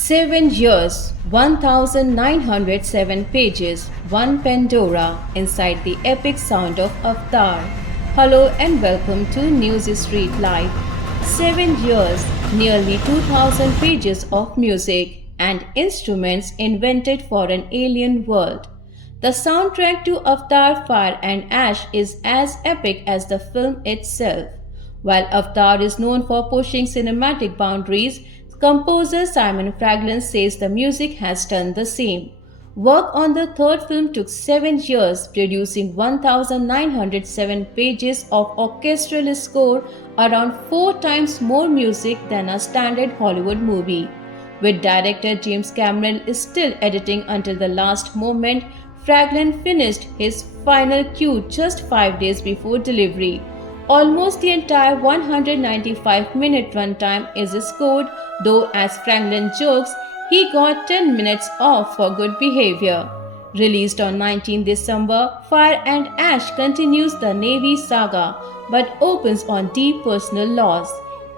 7 years, 1907 pages, one Pandora inside the epic sound of Avatar. Hello and welcome to News Street Live. 7 years, nearly 2000 pages of music and instruments invented for an alien world. The soundtrack to Avatar Fire and Ash is as epic as the film itself. While Avatar is known for pushing cinematic boundaries, composer Simon Franglen says the music has done the same. Work on the third film took 7 years, producing 1907 pages of orchestral score, around 4 times more music than a standard Hollywood movie. With director James Cameron still editing until the last moment, Franglen finished his final cue just 5 days before delivery. Almost the entire 195-minute runtime is scored, though as Franglen jokes, he got 10 minutes off for good behavior. Released on 19 December, Fire and Ash continues the Navy saga but opens on deep personal loss.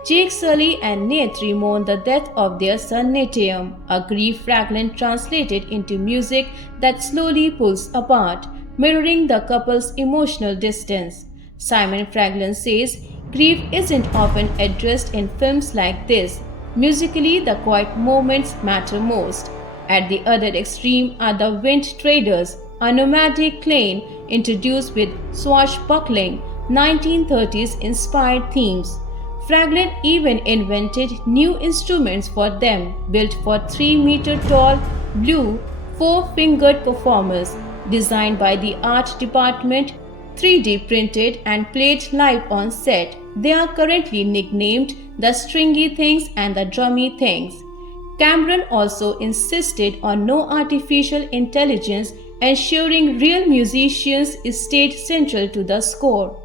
Jake Sully and Nate mourn the death of their son Natium, a grief Franglen translated into music that slowly pulls apart, mirroring the couple's emotional distance. Simon Franglen says, grief isn't often addressed in films like this. Musically, the quiet moments matter most. At the other extreme are the Wind Traders, a nomadic clan introduced with swashbuckling 1930s inspired themes. Franglen even invented new instruments for them, built for 3-meter tall, blue, 4-fingered performers, designed by the art department, 3D printed and played live on set. They are currently nicknamed the Stringy Things and the Drummy Things. Cameron also insisted on no artificial intelligence, ensuring real musicians stayed central to the score.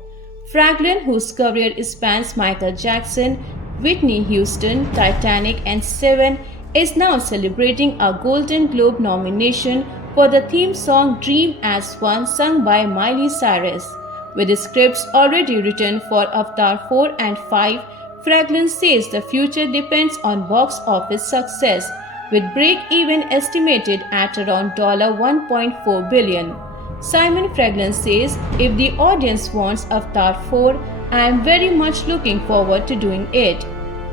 Franglen, whose career spans Michael Jackson, Whitney Houston, Titanic and Seven, is now celebrating a Golden Globe nomination for the theme song Dream as One sung by Miley Cyrus. With scripts already written for Avatar 4 and 5, Franglen says the future depends on box office success, with break-even estimated at around $1.4 billion. Simon Franglen says, if the audience wants Avatar 4, I am very much looking forward to doing it.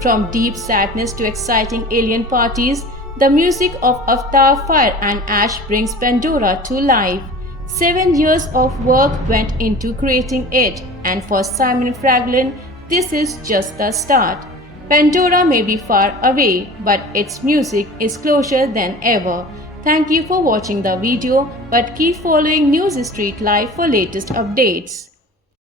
From deep sadness to exciting alien parties, the music of Avatar Fire and Ash brings Pandora to life. 7 years of work went into creating it, and for Simon Franglen, this is just the start. Pandora may be far away, but its music is closer than ever. Thank you for watching the video, but keep following News Street Live for latest updates.